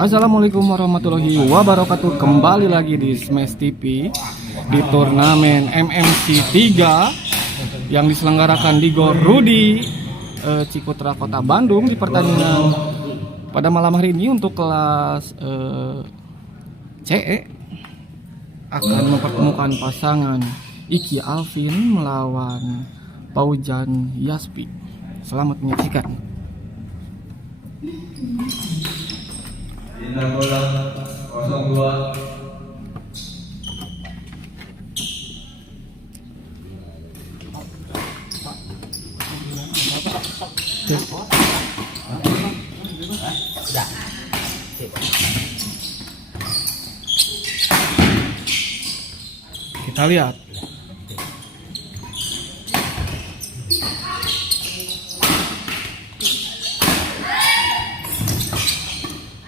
Assalamualaikum warahmatullahi wabarakatuh. Kembali lagi di Smash TV di turnamen MMC 3 yang diselenggarakan di Gor Rudi Ciputra Kota Bandung. Di pertandingan pada malam hari ini untuk kelas CE akan mempertemukan pasangan Iki Alvin melawan Paujan Yaspi. Selamat menyaksikan. Bintang bola 02. Kita lihat.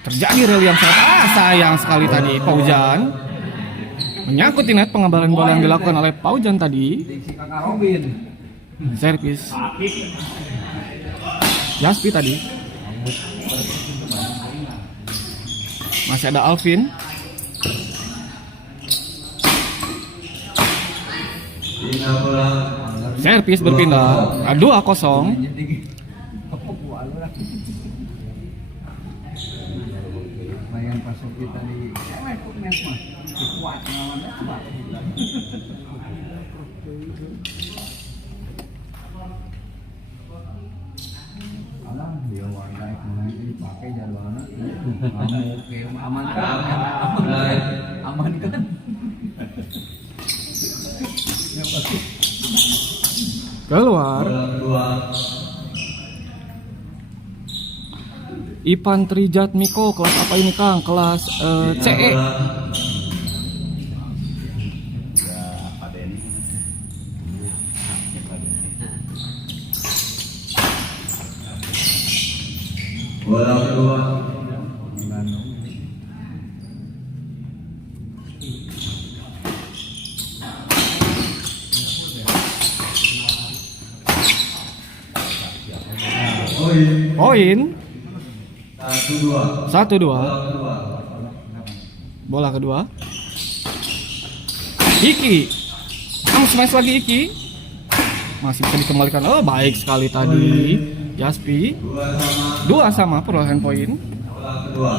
Terjadi rally yang sangat sayang sekali tadi. Paujan menyangkut di net. Pengambilan bola yang dilakukan oleh Paujan tadi. Servis Yaspi tadi. Masih ada Alvin. Servis berpindah 2-0. Pasok kita di kuat alah dia warga ini pakai jalurnya aman kan Keluar Ipan Trijat Miko. Kelas apa ini Kang? Kelas CE. Bola kedua. Poin 1-2. 1-2. Bola kedua. Iki. Smash lagi Iki. Masih bisa dikembalikan. Oh, baik sekali tadi. Yaspi. 2-2 perolehan poin. Bola kedua.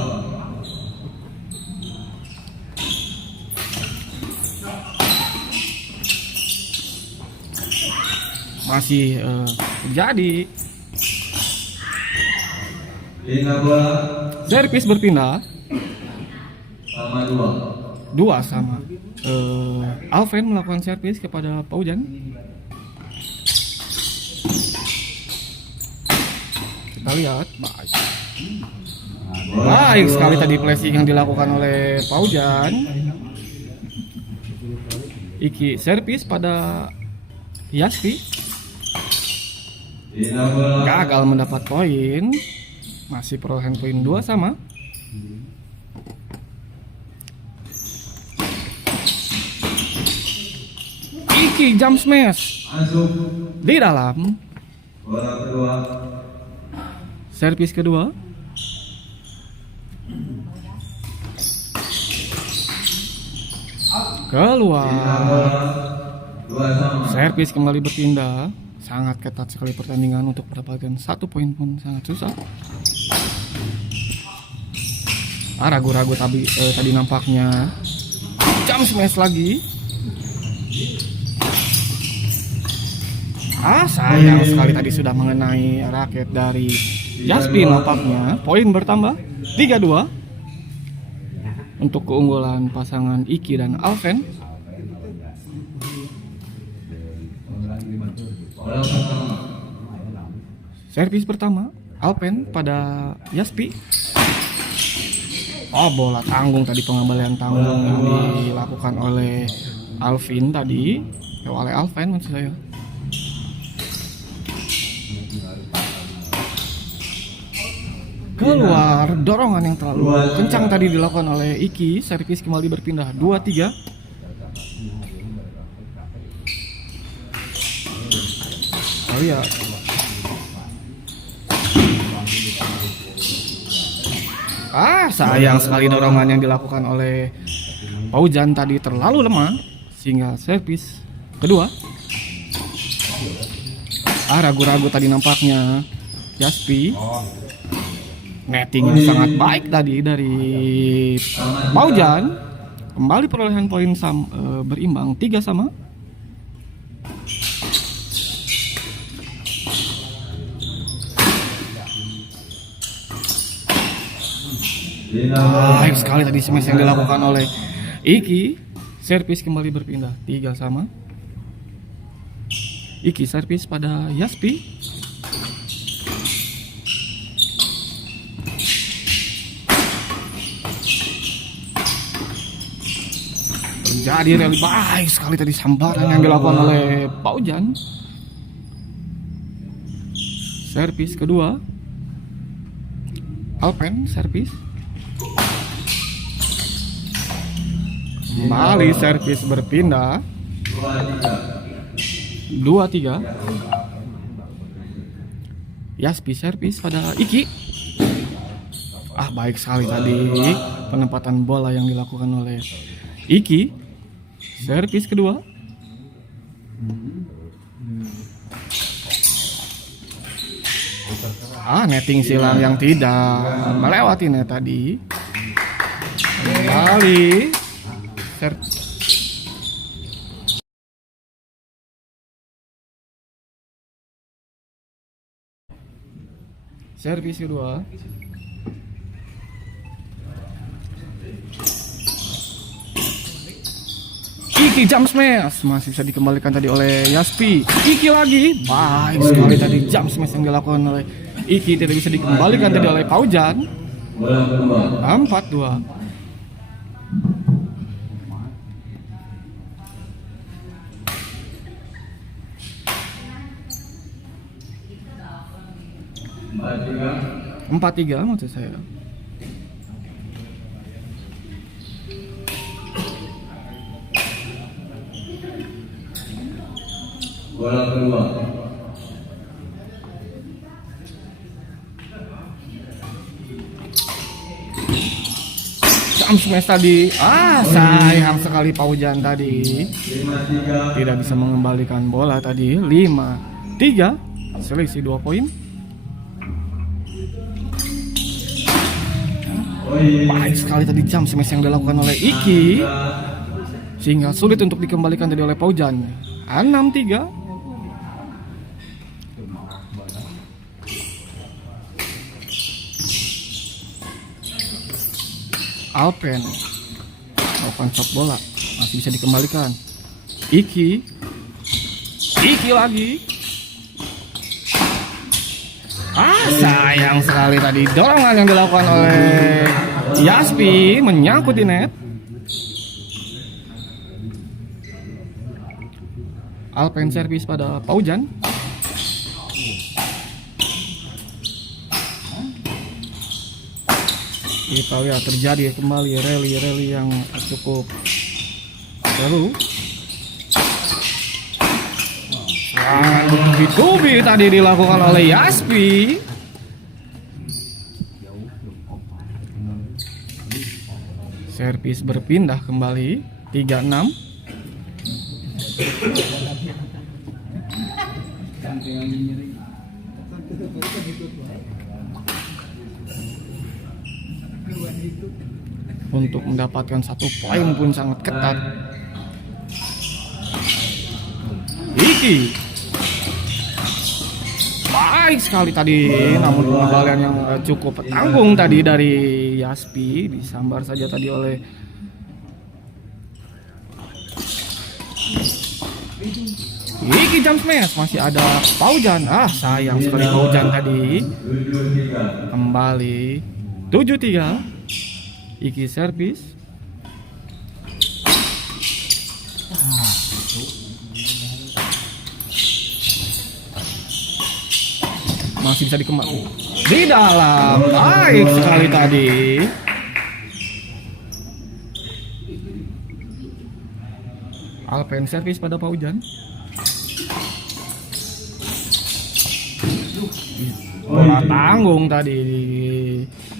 Masih terjadi. Bintang bola Servis berpindah sama 2-2. Alvin melakukan servis kepada Paujan. Kita lihat. Baik sekali tadi flashing yang dilakukan oleh Paujan. Iki servis pada Yaspi. Bintang bola Gagal mendapat poin. Masih perolehan poin 2-2. Iki jump smash masuk. di dalam. Bola kedua. Servis kedua. Keluar. Bintang bola 2-2. Servis kembali berpindah. Sangat ketat sekali pertandingan. Untuk mendapatkan 1 poin pun sangat susah. Ragu-ragu tadi nampaknya. Jump smash lagi. Sayang sekali tadi sudah mengenai raket dari Yaspi nampaknya. Poin bertambah 3-2 untuk keunggulan pasangan Iki dan Alvin. Bola pertama. Servis pertama Alvin pada Yaspi. Oh, bola tanggung tadi, pengembalian tanggung yang dilakukan oleh Alvin tadi. Oleh Alvin maksud saya. Keluar. Dorongan yang terlalu kencang tadi dilakukan oleh Iki. Servis kembali berpindah 2-3. Oh iya. Sayang sekali dorongan yang dilakukan oleh Paujan tadi terlalu lemah sehingga servis kedua. Ragu-ragu tadi nampaknya Yaspi. Netting yang sangat baik tadi dari Paujan. Kembali perolehan poin berimbang 3-3. Baik sekali tadi smash yang dilakukan oleh Iki. Servis kembali berpindah 3-3. Iki servis pada Yaspi. Terjadi rally baik sekali tadi sambaran yang dilakukan oleh Paujan. Servis kedua. Alpen servis. Kembali servis berpindah 2-3. Yaspi servis pada Iki. Baik sekali tadi penempatan bola yang dilakukan oleh Iki. Servis kedua. Netting silang yang tidak melewati net tadi. Kembali servis kedua. Iki jump smash masih bisa dikembalikan tadi oleh Yaspi. Iki lagi baik sekali tadi jump smash yang dilakukan oleh Iki tidak bisa dikembalikan tadi oleh Paujan. 4-2. Empat tiga maksud saya. Bola kedua. Jump smash tadi. Sayang sekali Paujan tadi. 5-3. Tidak bisa mengembalikan bola tadi. 5-3. Selisih 2 poin. Baik sekali tadi jump smash yang dilakukan oleh Iki sehingga sulit untuk dikembalikan tadi oleh Paujan. 6-3. Alpen melakukan shot bola masih bisa dikembalikan. Iki lagi. Sayang sekali tadi dorongan yang dilakukan oleh Yaspi menyangkut di net. Alpen servis pada Paujan. Kita lihat terjadi kembali rally yang cukup seru. Tubi tadi dilakukan oleh Yaspi. Servis berpindah kembali 3-6. Untuk mendapatkan 1 poin pun sangat ketat. Iki baik sekali tadi, namun pengembalian yang cukup tanggung tadi dari Yaspi disambar saja tadi oleh Iki jump smash. Masih ada Paujan. Sayang sekali Paujan tadi. Kembali 7-3. Iki servis. Masih bisa dikembali di dalam. Baik sekali tadi. Alpen servis pada Paujan. Bola tanggung tadi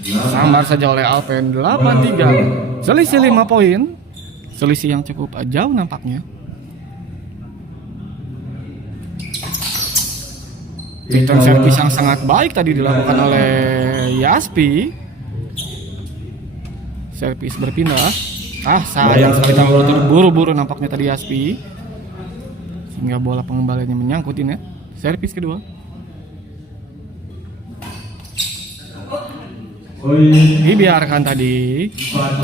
Sambar saja oleh Alpen 8-3. Selisih 5 poin. Selisih yang cukup jauh nampaknya. Return service yang sangat baik tadi dilakukan oleh Yaspi. Servis berpindah. Sayang sekali terlalu terburu-buru nampaknya tadi Yaspi. Sehingga bola pengembaliannya menyangkut di net. Servis kedua. Dibiarkan tadi.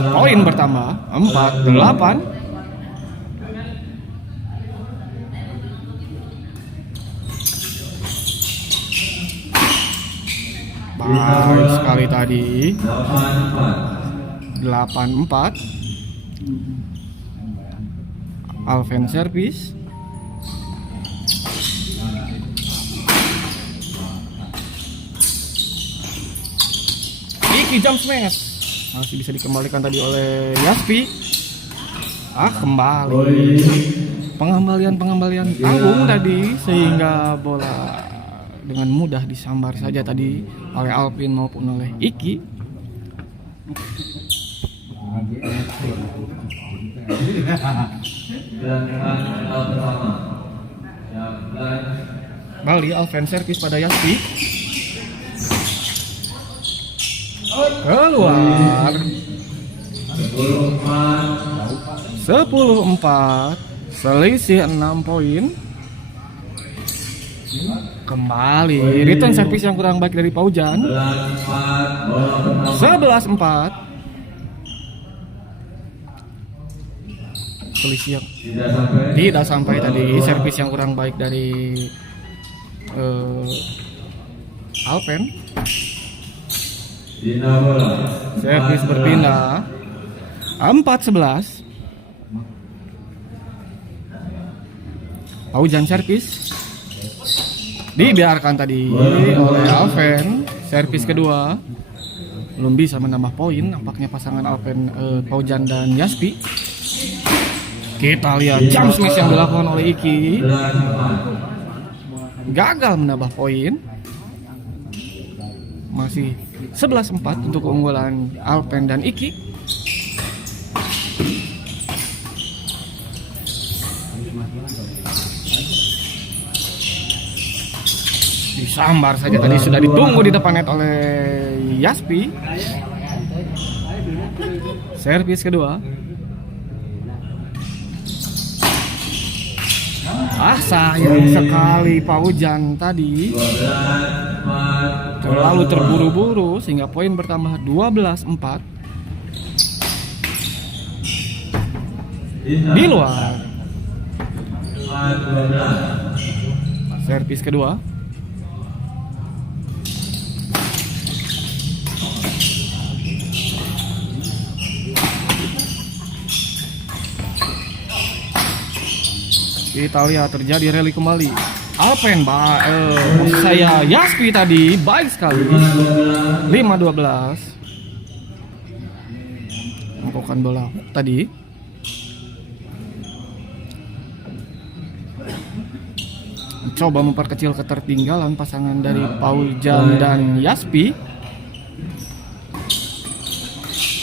Poin bertambah 4-8. Baik sekali tadi. 8-4. Alven servis. Iki jump smash. Masih bisa dikembalikan tadi oleh Yaspi. Kembali. Pengembalian tanggung tadi sehingga bola dengan mudah disambar saja tadi oleh Alvin maupun oleh Iki. Bali Alven servis pada Yaspi. Keluar. 10-4. Selisih 6 poin. Kembali return service yang kurang baik dari Paujan. 11-4. Selisih yang tidak sampai tadi. Servis yang kurang baik dari Alpen. Servis berpindah. 4-11. Paujan servis. Dibiarkan tadi oleh Alven. Servis kedua belum bisa menambah poin. Nampaknya pasangan Alven, Paujan dan Yaspi. Kita lihat jump smash yang dilakukan oleh Iki. Gagal menambah poin. Masih 11-4 untuk keunggulan Alpen dan Iki. Disambar saja tadi, sudah ditunggu di depan net oleh Yaspi. Servis kedua. Sayang sekali Paujan tadi terlalu terburu-buru sehingga poin bertambah 12-4. Di luar. Servis kedua. Kita lihat terjadi rally kembali. Alpen saya Yaspi tadi baik sekali. 5-12. Melakukan bola tadi. Coba memperkecil ketertinggalan pasangan dari Paujan dan Yaspi.